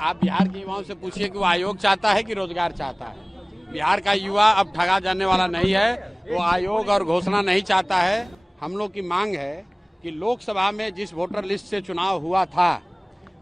आप बिहार के युवाओं से पूछिए कि वो आयोग चाहता है कि रोजगार चाहता है। बिहार का युवा अब ठगा जाने वाला नहीं है, वो आयोग और घोषणा नहीं चाहता है। हम लोग की मांग है कि लोकसभा में जिस वोटर लिस्ट से चुनाव हुआ था,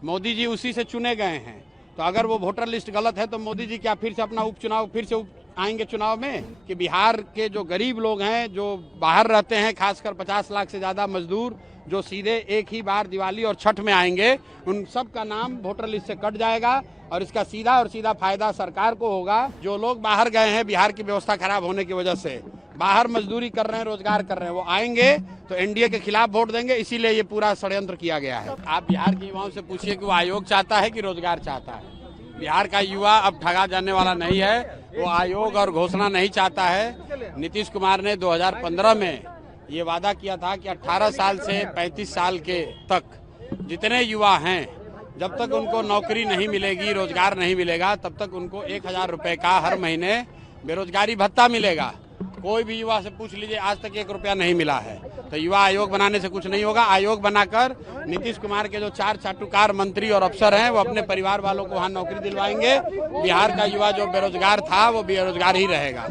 मोदी जी उसी से चुने गए हैं। तो अगर वो वोटर लिस्ट गलत है तो मोदी जी क्या फिर से अपना उपचुनाव फिर से आएंगे चुनाव में? कि बिहार के जो गरीब लोग हैं, जो बाहर रहते हैं, खासकर 50 लाख से ज्यादा मजदूर जो सीधे एक ही बार दिवाली और छठ में आएंगे, उन सब का नाम वोटर लिस्ट से कट जाएगा और इसका सीधा और सीधा फायदा सरकार को होगा। जो लोग बाहर गए हैं बिहार की व्यवस्था खराब होने की वजह से, बाहर मजदूरी कर रहे हैं, रोजगार कर रहे हैं, वो आएंगे तो एनडीए के खिलाफ वोट देंगे। इसीलिए ये पूरा षड्यंत्र किया गया है। आप बिहार के युवाओं से पूछिए कि वो आयोग चाहता है कि रोजगार चाहता है। बिहार का युवा अब ठगा जाने वाला नहीं है, वो आयोग और घोषणा नहीं चाहता है। नीतीश कुमार ने 2015 में ये वादा किया था कि 18 साल से 35 साल के तक जितने युवा हैं, जब तक उनको नौकरी नहीं मिलेगी, रोजगार नहीं मिलेगा, तब तक उनको 1000 रुपए का हर महीने बेरोजगारी भत्ता मिलेगा। कोई भी युवा से पूछ लीजिए, आज तक 1 रुपया नहीं मिला है। तो युवा आयोग बनाने से कुछ नहीं होगा। आयोग बनाकर नीतीश कुमार के जो 4 चाटुकार मंत्री और अफसर हैं, वो अपने परिवार वालों को वहाँ नौकरी दिलवाएंगे। बिहार का युवा जो बेरोजगार था वो बेरोजगार ही रहेगा।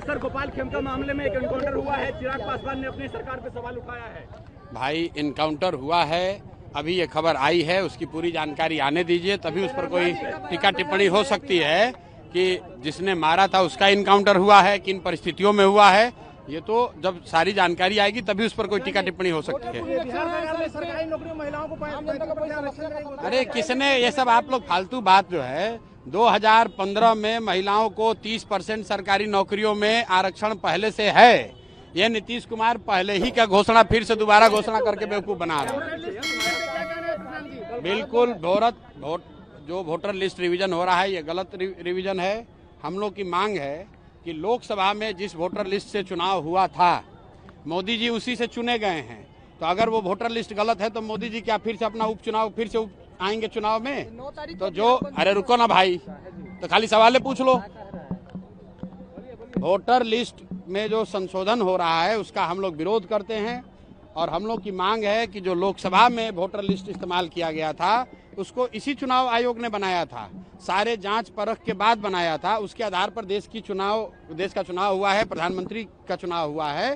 सर, गोपाल खेमका मामले में एक एनकाउंटर हुआ है, चिराग पासवान ने अपनी सरकार पे सवाल उठाया है। भाई, एनकाउंटर हुआ है, अभी ये खबर आई है, उसकी पूरी जानकारी आने दीजिए, तभी उस पर कोई टीका टिप्पणी हो सकती है कि जिसने मारा था उसका इनकाउंटर हुआ है, किन परिस्थितियों में हुआ है। ये तो जब सारी जानकारी आएगी तभी उस पर कोई टीका टिप्पणी हो सकती है। अरे किसने ये सब, आप लोग फालतू बात जो है, 2015 में महिलाओं को 30% सरकारी नौकरियों में आरक्षण पहले से है। ये नीतीश कुमार पहले ही का घोषणा फिर से दोबारा घोषणा करके बेवकूफ बना रहा है। बिल्कुल जो वोटर लिस्ट रिवीजन हो रहा है ये गलत रिवीजन है। हम लोग की मांग है कि लोकसभा में जिस वोटर लिस्ट से चुनाव हुआ था, मोदी जी उसी से चुने गए हैं। तो अगर वो वोटर लिस्ट गलत है तो मोदी जी क्या फिर से अपना उपचुनाव फिर से आएंगे चुनाव में? तो जो, अरे रुको ना भाई, तो खाली सवाल पूछ लो। वोटर लिस्ट में जो संशोधन हो रहा है उसका हम लोग विरोध करते हैं और हम लोग की मांग है कि जो लोकसभा में वोटर लिस्ट इस्तेमाल किया गया था उसको इसी चुनाव आयोग ने बनाया था, सारे जांच परख के बाद बनाया था। उसके आधार पर देश का चुनाव हुआ है, प्रधानमंत्री का चुनाव हुआ है।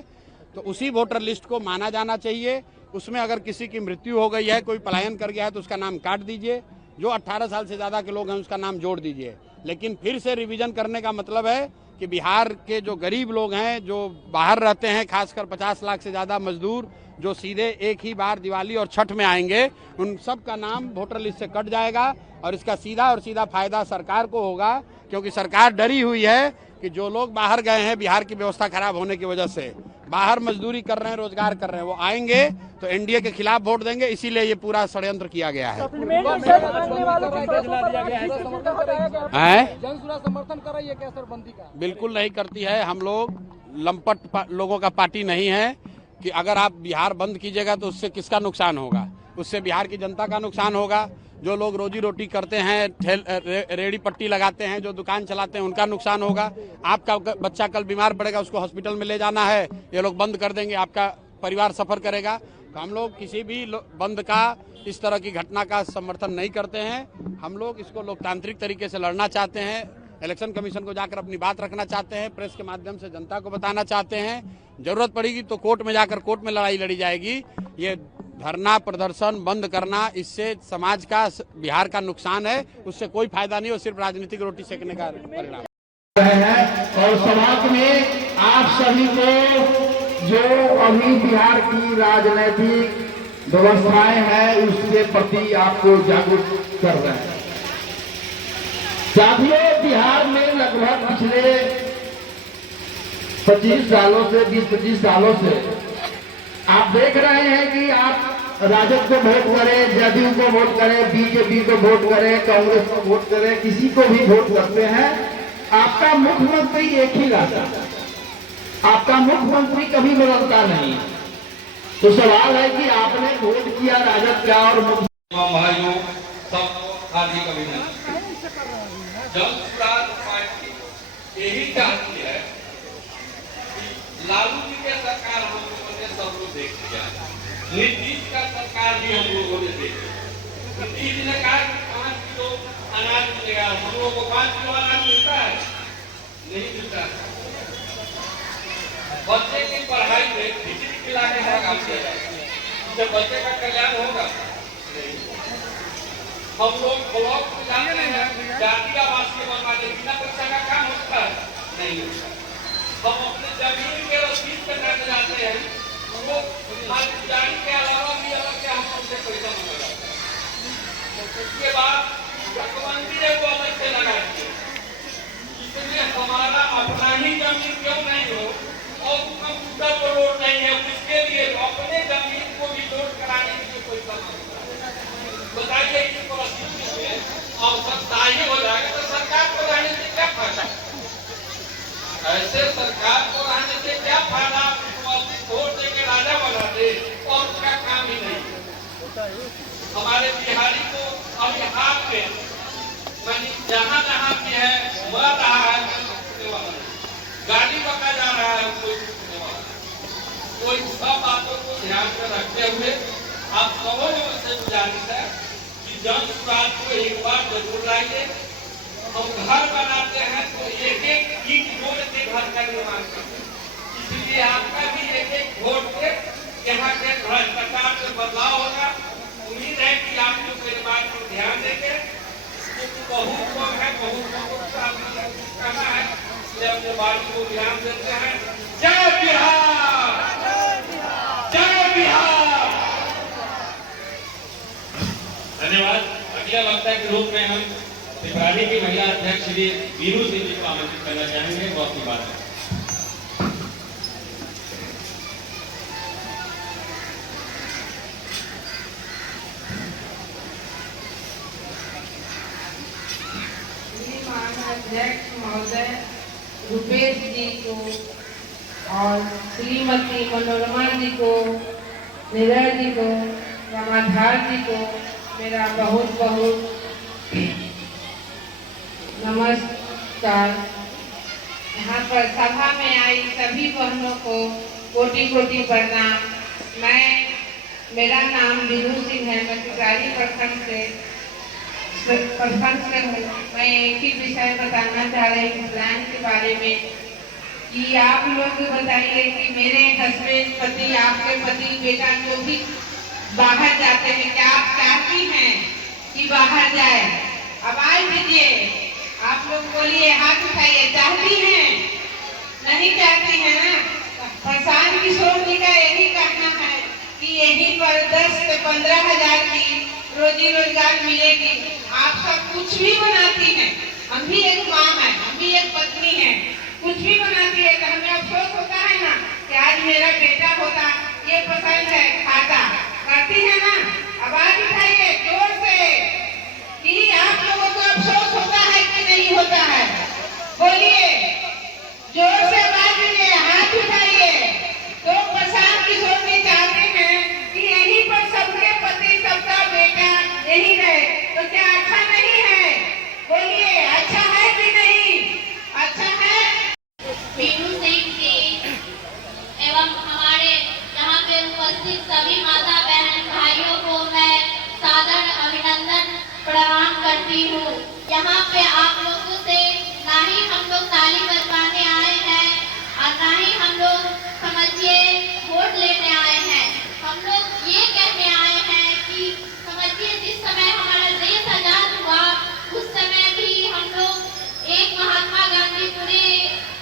तो उसी वोटर लिस्ट को माना जाना चाहिए। उसमें अगर किसी की मृत्यु हो गई है, कोई पलायन कर गया है तो उसका नाम काट दीजिए। जो 18 साल से ज्यादा के लोग हैं उसका नाम जोड़ दीजिए। लेकिन फिर से रिवीजन करने का मतलब है कि बिहार के जो गरीब लोग हैं, जो बाहर रहते हैं, खासकर 50 लाख से ज्यादा मजदूर जो सीधे एक ही बार दिवाली और छठ में आएंगे, उन सब का नाम वोटर लिस्ट से कट जाएगा और इसका सीधा और सीधा फायदा सरकार को होगा। क्योंकि सरकार डरी हुई है कि जो लोग बाहर गए हैं बिहार की व्यवस्था खराब होने की वजह से, बाहर मजदूरी कर रहे हैं, रोजगार कर रहे हैं, वो आएंगे तो एनडीए के खिलाफ वोट देंगे। इसीलिए ये पूरा षड्यंत्र किया गया है। समर्थन कर रही है क्या सर बंदी का? बिल्कुल नहीं करती है। हम लोग लंपट लोगों का पार्टी नहीं है कि अगर आप बिहार बंद कीजिएगा तो उससे किसका नुकसान होगा? उससे बिहार की जनता का नुकसान होगा। जो लोग रोजी रोटी करते हैं, रेड़ी पट्टी लगाते हैं, जो दुकान चलाते हैं, उनका नुकसान होगा। आपका बच्चा कल बीमार पड़ेगा, उसको हॉस्पिटल में ले जाना है, ये लोग बंद कर देंगे, आपका परिवार सफर करेगा। तो हम लोग किसी भी बंद का, इस तरह की घटना का समर्थन नहीं करते हैं। हम लोग इसको लोकतांत्रिक तरीके से लड़ना चाहते हैं, इलेक्शन कमीशन को जाकर अपनी बात रखना चाहते हैं, प्रेस के माध्यम से जनता को बताना चाहते हैं। जरूरत पड़ेगी तो कोर्ट में जाकर कोर्ट में लड़ाई लड़ी जाएगी। ये धरना प्रदर्शन बंद करना, इससे समाज का, बिहार का नुकसान है, उससे कोई फायदा नहीं, और सिर्फ राजनीतिक रोटी सेकने का परिणाम है। और समाज में आप सभी को जो अभी बिहार की राजनीतिक व्यवस्थाएं हैं उसके प्रति आपको जागरूक कर रहे हैं। साथियों, बिहार में लगभग पिछले 25 सालों से 20-25 सालों से आप देख रहे हैं कि आप राजद को वोट करें, जदयू को वोट करें, बीजेपी को वोट करें, कांग्रेस को वोट करें, किसी को भी वोट करते हैं, आपका मुख्यमंत्री एक ही रहता है। आपका मुख्यमंत्री कभी बदलता नहीं। तो सवाल है कि आपने वोट किया राजद का और भाइयों सब हार्दिक अभिनंदन। पार्टी यही चाहती है कि लालू जी के सरकार नीतीश का सरकार भी हम लोगों ने देखी। नीतीश ने कहा कि 5 किलो अनाज मिलेगा, हम लोगों को 5 किलो अनाज मिलता है? नहीं मिलता। बच्चे की पढ़ाई में खिचड़ी खिला के भगा दिया जाए, इससे बच्चे का कल्याण होगा? नहीं। हम लोग ब्लॉक में जाते हैं, जाति आवासीय बनवाने बिना बच्चा का काम होता है? नहीं होता। हम अपने जमीन के रसीद करने जाते हैं, हमको खातिरदारी के अलावा भी अलग से हम हमसे पैसा मांगा जाता है। उसके बाद चकबंदी है वो अलग से लगा दिए। इसलिए हमारा अपना ही जमीन क्यों नहीं हो और कंप्यूटर पर लोड नहीं है, उसके लिए अपने जमीन को भी लोड कराने के लिए पैसा मांगता है। बताइए इस परिस्थिति में अब सत्ताही हो जाएगा तो सरकार को रहने से क्या फायदा? ऐसे सरकार को रहने से क्या फायदा? वोट देके राजा बना दे और उसका काम ही नहीं। हमारे बिहारी को अब यहाँ पे जहाँ जहाँ भी है मर रहा है, गाड़ी पका जा रहा है, कोई सब बातों को ध्यान में रखते हुए आप सबों से गुजारिश है कि जन सुराज को एक बार जरूर लाइए। हम घर बनाते हैं तो एक एक ईंट जोड़ के घर का निर्माण करते हैं, इसलिए आपका भी एक एक वोट से यहाँ के भ्रष्टाचार में बदलाव होगा। उम्मीद है कि आप लोग मेरी बात पर ध्यान देंगे, क्योंकि बहुत लोग हैं, बहुत लोगों को कहना है, इसलिए अपने बात को ध्यान देते हैं। जय बिहार, जय बिहार। धन्यवाद। अगला वक्ता के रूप में हम त्रिपुरारी की महिला अध्यक्ष श्री वीरू सिंह जी को आमंत्रित करना चाहेंगे, वो अपनी बात है। अध्यक्ष महोदय रुपेश जी को और श्रीमती मनोरमा जी को, निरल जी को, रमाधार जी को मेरा बहुत बहुत नमस्कार। यहाँ पर सभा में आई सभी बहनों को कोटि कोटि प्रणाम। मेरा नाम वीरू सिंह है, मैं त्रिपुरारी प्रखंड से हूँ। मैं एक ही विषय बताना चाह रही हूँ प्लान के बारे में कि आप लोग बताइए कि मेरे हस्बैंड पति, आपके पति, बेटा जो भी बाहर जाते हैं, क्या आप चाहती हैं कि बाहर जाए? आवाज दीजिए, आप लोग बोलिए, हाथ उठाइए। चाहती हैं? नहीं चाहती है ना? प्रशांत किशोर जी का यही कहना है कि यहीं पर 10 से 15 हजार की रोजी रोजगार मिलेगी। आप सब कुछ भी बनाती हैं, हम भी एक माँ है, हम भी एक पत्नी है, कुछ भी बनाती है तो हमें अफसोस होता है ना कि आज मेरा बेटा होता, ये पसंद है, खाता। करती है ना? आवाज उठाइए जोर से कि आप लोगों को अफसोस होता है कि नहीं होता है? बोलिए जोर से, आवाज दीजिए, हाथ उठाइए। तो प्रशांत किशोर जी चाहते हैं कि यहीं पर सबके पति, सबका बेटा यही रहे, तो क्या अच्छा नहीं है? बोलिए अच्छा है कि नहीं? अच्छा है। वीरू सिंह जी एवं हमारे यहाँ पे उपस्थित सभी माता बहन भाइयों को मैं सादर अभिनंदन प्रदान करती हूँ। यहाँ पे आप लोगों से ना ही हम लोग ताली बजवाने आए हैं और ना ही हम लोग समझिए वोट लेने आए हैं। हम लोग ये कहने आए हैं कि समझिए जिस समय हमारा देश आजाद हुआ उस समय भी हम लोग एक महात्मा गांधी पूरे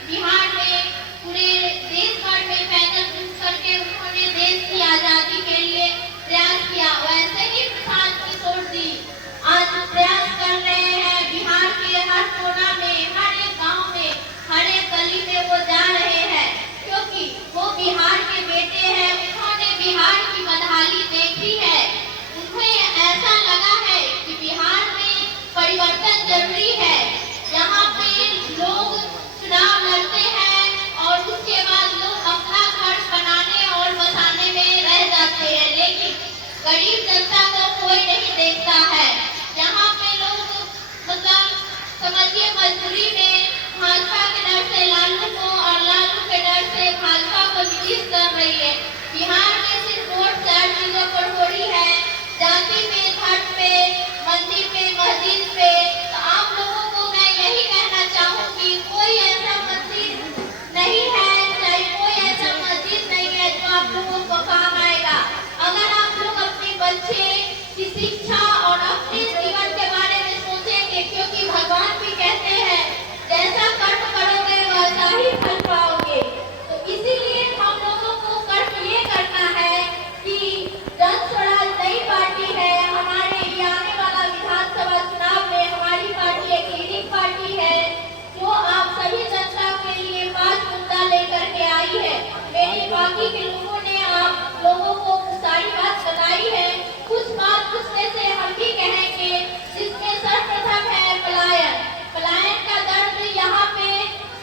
बिहार में, पूरे देश भर में पैदल घूम करके उन्होंने देश की आजादी के लिए प्रयास किया। वैसे ही प्रशांत किशोर जी आज प्रयास कर रहे हैं। बिहार के हर कोना में, हर एक गांव में, हर एक गली में वो जा रहे हैं, क्योंकि वो बिहार के बेटे हैं। उन्होंने बिहार की बदहाली देखी है। उन्हें ऐसा लगा है कि बिहार में परिवर्तन जरूरी है। यहाँ पे लोग चुनाव लड़ते हैं और उसके बाद लोग अपना घर बनाने और बसाने में रह जाते हैं, लेकिन गरीब जनता को कोई नहीं देखता है। यहाँ पे लोग मतलब समझिए मजबूरी में भाजपा के डर से लालू को और लालू के डर से भाजपा को नीतीश कर रही है। बिहार में सिर्फ वोट चार चीजों पर हो रही है, जाति पे, धर्म पे, मंदिर पे, मस्जिद पे। तो आप लोगों को मैं यही कहना चाहूंगी, कोई ऐसा मंदिर नहीं है, चाहे कोई ऐसा मस्जिद नहीं है जो आप लोगों को काम आएगा। अगर आप लोग अपने बच्चे की शिक्षा और अपने जीवन के बारे में सोचेंगे, क्योंकि भगवान भी कहते हैं जैसा कर्म करोगे वैसा ही फल पाओगे। तो इसीलिए हम लोगों को कर्म ये करना है कि जन स्वराज नई पार्टी है, हमारे आने वाला विधानसभा चुनाव में हमारी पार्टी एक लीडिंग पार्टी है जो आप सभी जनता के लिए 5 मुद्दा लेकर के आई है। मेरे बाकी के लोगों ने आप लोगों को सारी बात बताई है, कुछ बात उसमें से हम भी कहेंगे, जिसमें सर्वप्रथम है पलायन। पलायन का दर्द यहाँ पे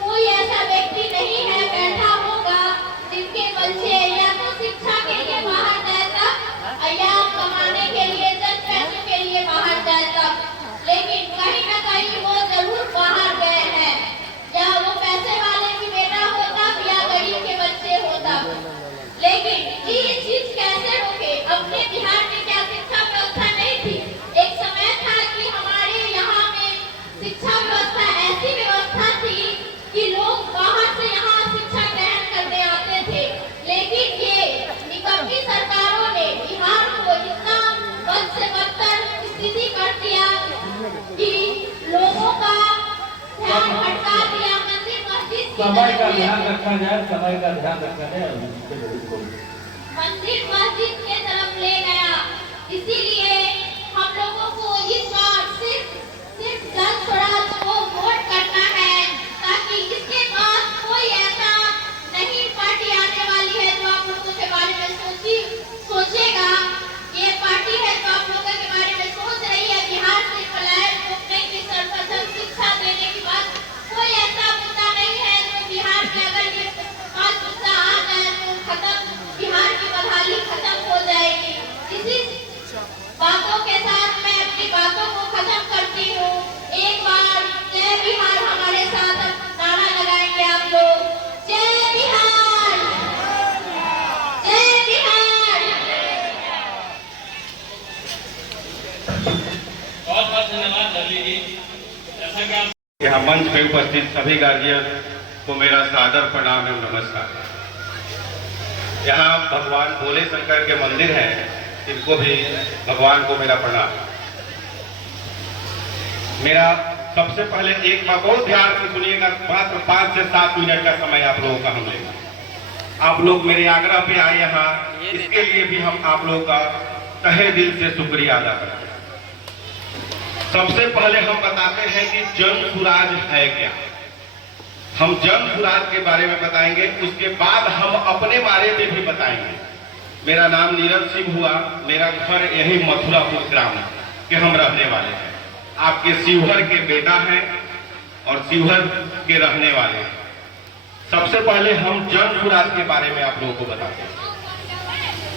कोई ऐसा व्यक्ति नहीं है बैठा होगा जिनके बच्चे या तो शिक्षा के लिए बाहर गए तक या कमाने के लिए, जन पैसों के लिए बाहर गए तक, लेकिन कहीं न कहीं वो जरूर बाहर गए हैं, या वो पैसे वाले की बेटा हो तब या गरीब के बच्चे हो तब। लेकिन ये चीज कैसे रोके? अपने बिहार में क्या शिक्षा व्यवस्था नहीं थी? एक समय था कि हमारे यहाँ में शिक्षा व्यवस्था ऐसी व्यवस्था थी कि लोग बाहर से यहाँ शिक्षा ग्रहण करने आते थे, लेकिन ये निकम्मी सरकारों ने बिहार को इतना बद से बदतर स्थिति कर दिया कि लोगों का ध्यान भटका दिया मंदिर मस्जिद की समय का तरफ। ध्यान रखा जाए, समय का ध्यान रखा जाए। मंदिर मस्जिद के तरफ ले गया। इसीलिए हम लोगों को इस बार सिर्फ जन स्वराज को वोट करना है, ताकि इसके बाद कोई ऐसा नहीं पार्टी आने वाली है जो आप लोगों के बारे में सोचेगा। ये पार्टी है जो आप लोगों के बारे में सोच रही है बिहार से पलायन रोकने की, सर्वप्रथम शिक्षा देने की बात। कोई ऐसा मुद्दा नहीं है जो बिहार में अगर ये 5 मुद्दा आ जाए तो खत्म, बिहार की बदहाली खत्म हो जाएगी। इसी बातों के साथ मैं अपनी बातों को खत्म करती हूँ। एक बार जय बिहार हमारे साथ नारा लगाएंगे आप लोग, जय बिहार, जय बिहार। बहुत बहुत धन्यवाद लवली जी। जैसा कि आप यहाँ मंच पे उपस्थित सभी गार्जियन को मेरा सादर प्रणाम एवं नमस्कार। यहाँ भगवान भोले शंकर के मंदिर है, इनको भी भगवान को मेरा प्रणाम। मेरा सबसे पहले एक बात बहुत ध्यान से सुनिएगा, मात्र 5 से 7 मिनट का समय आप लोगों का हम लेंगे। आप लोग मेरे आग्रह पे आए यहाँ, इसके लिए भी हम आप लोगों का तहे दिल से शुक्रिया अदा करते हैं। सबसे पहले हम बताते हैं कि जन सुराज है क्या। हम जन सुराज के बारे में बताएंगे, उसके बाद हम अपने बारे में भी बताएंगे। मेरा नाम नीरज सिंह हुआ, मेरा घर यही मथुरापुर ग्राम के हम रहने वाले हैं। आपके शिवहर के बेटा हैं और शिवहर के रहने वाले हैं। सबसे पहले हम जन सुराज के बारे में आप लोगों को बताते हैं।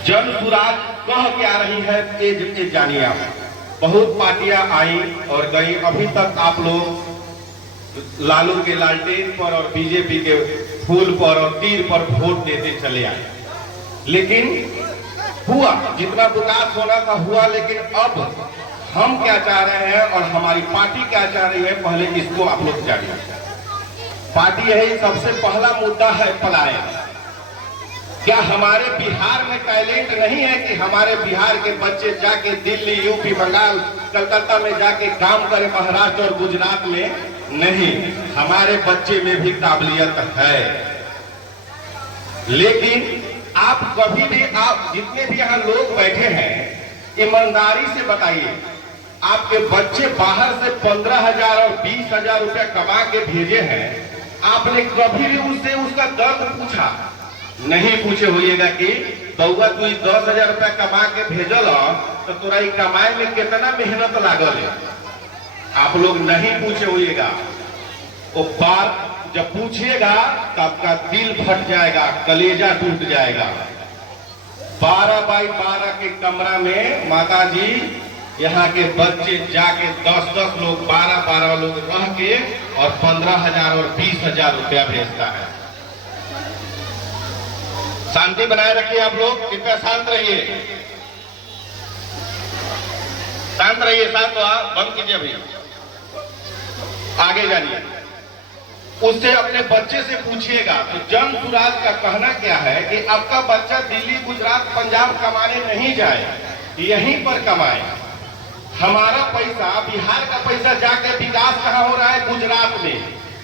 जन सुराज कह क्या रही है ये जानिए आप। बहुत पार्टियां आई और गई, अभी तक आप लोग लालू के लालटेन पर और बीजेपी के फूल पर और तीर पर वोट देते चले आए, लेकिन हुआ जितना विकास होना था हुआ। लेकिन अब हम क्या चाह रहे हैं और हमारी पार्टी क्या चाह रही है, पहले इसको आप लोग जानिए। पार्टी यही सबसे पहला मुद्दा है पलायन। क्या हमारे बिहार में टैलेंट नहीं है कि हमारे बिहार के बच्चे जाके दिल्ली, यूपी, बंगाल, कलकत्ता में जाके काम करें, महाराष्ट्र और गुजरात में? नहीं, हमारे बच्चे में भी काबिलियत है। लेकिन आप कभी भी, आप जितने भी यहाँ लोग बैठे हैं, ईमानदारी से बताइए, आपके बच्चे बाहर से 15,000 और 20,000 रुपया कमा के भेजे हैं, आपने कभी भी उससे उसका दर्द पूछा? नहीं पूछे होइएगा कि बउआ तू 10,000 रुपया कमा के भेजल तो तोरा कमाए में कितना मेहनत लागल है, आप लोग नहीं पूछे होइएगा। वो बात जब पूछिएगा तो आपका दिल फट जाएगा, कलेजा टूट जाएगा। 12 बाई 12 के कमरा में माता जी यहाँ के बच्चे जाके 10-10 लोग, 12-12 लोग रह के और 15,000 और 20,000 रुपया भेजता है। शांति बनाए रखिए आप लोग, कृपया शांत रहिए, शांत रहिए, शांत बंद कीजिए, अभी आगे जाइए। उससे अपने बच्चे से पूछिएगा। तो जन सुराज का कहना क्या है कि आपका बच्चा दिल्ली, गुजरात, पंजाब कमाने नहीं जाए, यहीं पर कमाए। हमारा पैसा, बिहार का पैसा जाके विकास कहाँ हो रहा है? गुजरात में,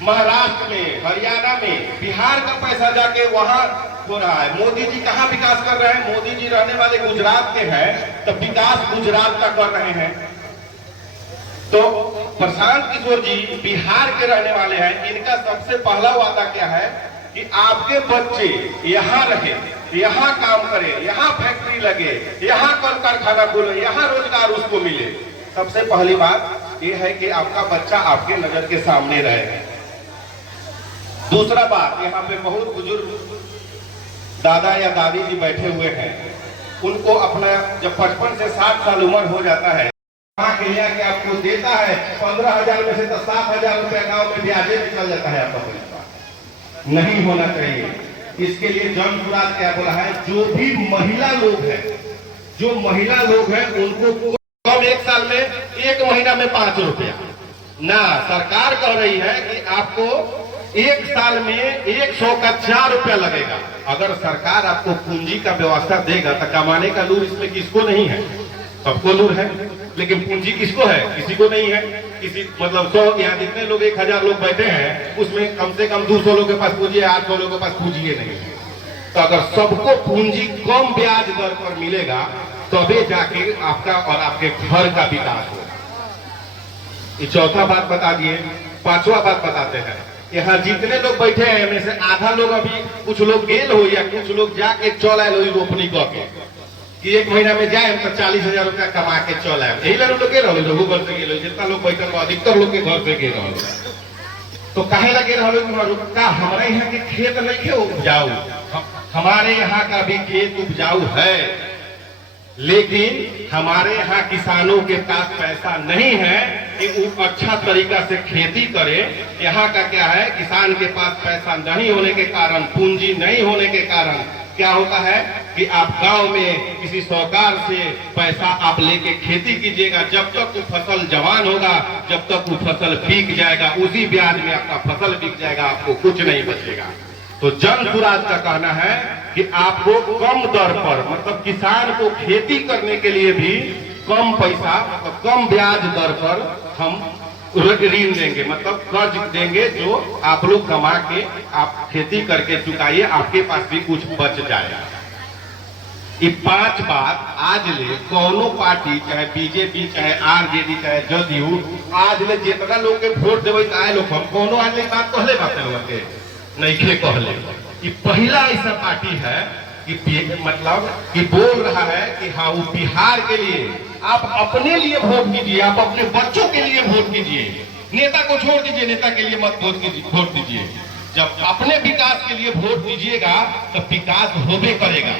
महाराष्ट्र में, हरियाणा में। बिहार का पैसा जाके वहां हो रहा है। मोदी जी कहाँ विकास कर रहे हैं? मोदी जी रहने वाले गुजरात के हैं, तो विकास गुजरात का कर रहे हैं। तो प्रशांत किशोर जी बिहार के रहने वाले हैं। इनका सबसे पहला वादा क्या है कि आपके बच्चे यहाँ रहे, यहाँ काम करे, यहाँ फैक्ट्री लगे, यहाँ कल कारखाना खोले, यहाँ रोजगार उसको मिले। सबसे पहली बात यह है कि आपका बच्चा आपके नजर के सामने रहे। दूसरा बात, यहाँ पे बहुत बुजुर्ग दादा या दादी जी बैठे हुए हैं, उनको अपना जब 55 से 60 साल उम्र हो जाता है, के लिए कि आपको देता है 15,000 में से तो 7,000 रुपया गाँव में ब्याजे निकल जाता है आपका पैसा। नहीं होना चाहिए। इसके लिए जन सुराज क्या बोला है? जो भी महिला लोग हैं, जो महिला लोग हैं उनको कम एक साल में 1 महीना में 5 रुपया ना, सरकार कह रही है कि आपको 1 साल में 100 का 4 रुपया लगेगा। अगर सरकार आपको पूंजी का व्यवस्था देगा तो कमाने का लूर इसमें किसको नहीं है? सबको लूर है, लेकिन पूंजी किसको है? किसी को नहीं है। किसी मतलब 100, यहाँ जितने लोग 1000 लोग बैठे हैं उसमें कम से कम 200 लोगों के पास पूंजी है, 800 लोगों के पास पूंजी नहीं है। तो अगर सबको पूंजी कम ब्याज दर पर मिलेगा तभी जाके आपका और आपके घर का विकास होगा। ये चौथा बात बता दिए। पांचवा बात बताते हैं। यहाँ जितने लोग बैठे हैं में से आधा लोग अभी, कुछ लोग गेल हो या कुछ लोग जाके चल आए लो रोपनी करके कि 1 महीना में जाए तो 40,000 रुपया कमा के चल आए। यही लोग गे रहो, लोगों घर से गेलो, जितना लोग बैठल अधिकतर लोग के घर से गे रहो। तो काहे लगे रहो का? हमारे यहाँ के खेत नहीं है उपजाऊ, हमारे यहाँ का भी खेत उपजाऊ है, लेकिन हमारे यहाँ किसानों के पास पैसा नहीं है कि वो अच्छा तरीका से खेती करे। यहाँ का क्या है? किसान के पास पैसा नहीं होने के कारण, पूंजी नहीं होने के कारण क्या होता है कि आप गांव में किसी साहूकार से पैसा आप लेके खेती कीजिएगा। जब तक वो फसल जवान होगा, जब तक वो फसल बिक जाएगा, उसी ब्याज में आपका फसल बिक जाएगा, आपको कुछ नहीं बचेगा। तो जन सुराज का कहना है कि आपको कम दर पर, मतलब किसान को खेती करने के लिए भी कम पैसा, मतलब कम ब्याज दर पर हम ऋण देंगे, मतलब कर्ज देंगे, जो आप लोग कमा के आप खेती करके चुकाइए, आपके पास भी कुछ बच जाएगा। ये 5 बात आज ले कौनो पार्टी, चाहे बीजेपी, चाहे आरजेडी, चाहे जदयू, आज ले जितना लोग के वोट देवे आए लोग, हम कौनो आज ले बात कहले बात के नहीं के कहले। ये पहला ऐसा पार्टी है कि मतलब कि बोल रहा है कि हाँ वो बिहार के लिए आप अपने लिए वोट कीजिए, आप अपने बच्चों के लिए वोट कीजिए, नेता को छोड़ दीजिए, नेता के लिए मत वोट दीजिए। जब अपने विकास के लिए वोट दीजिएगा तो विकास होबे करेगा।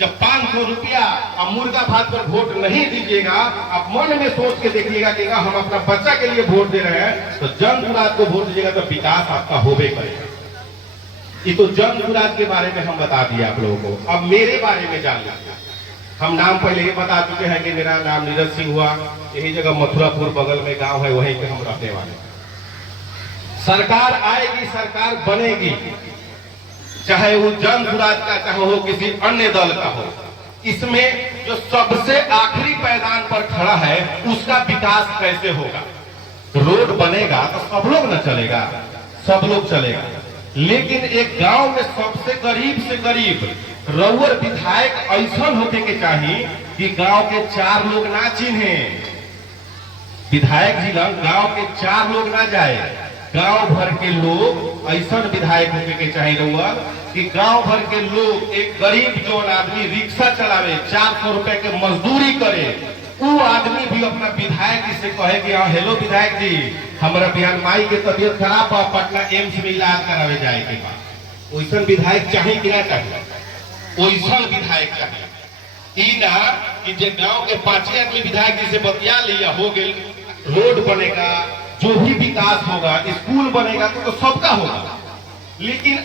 जब 500 रुपया और मुर्गा भात पर वोट नहीं दीजिएगा, आप मन में सोच के देखिएगा कि हम अपना बच्चा के लिए वोट दे रहे हैं, तो जन सुराज को वोट दीजिएगा तो विकास आपका होबे करेगा। ये तो जन सुराज के बारे में हम बता दिए आप लोगों को। अब मेरे बारे में जान लीजिए। हम नाम पहले ही बता चुके हैं कि मेरा नाम नीरज सिंह हुआ, यही जगह मथुरापुर बगल में गांव है, वहीं पे हम रहने वाले। सरकार आएगी, सरकार बनेगी, चाहे वो जन सुराज का, चाहे वो किसी अन्य दल का हो। इसमें जो सबसे आखिरी पैदान पर खड़ा है उसका विकास कैसे होगा? रोड बनेगा तो सब लोग न चलेगा, सब लोग चलेगा, लेकिन एक गांव में सबसे गरीब से गरीब रउअर विधायक ऐसा होते के चाहिए कि गांव के 4 लोग ना चिन्हे। विधायक जी गांव के 4 लोग ना जाए, गांव भर के लोग ऐसा विधायक होते के चाहिए रउअर कि गांव भर के लोग, एक गरीब जो आदमी रिक्शा चलावे, 400 रुपए के मजदूरी करे, वो आदमी भी अपना विधायक जी से कहे कि हाँ हेलो विधायक जी, हमारा बिहान माई के तबियत खराब बा, पटना एम्स में इलाज करावे जाए के बाद। वैसा विधायक चाहिए कि ना चाहिए? वैसा विधायक चाहिए। ई ना कि जे गांव के 5 आदमी विधायक जी से बतिया लिया हो गए, रोड बनेगा, जो भी विकास होगा, स्कूल बनेगा तो सबका होगा, लेकिन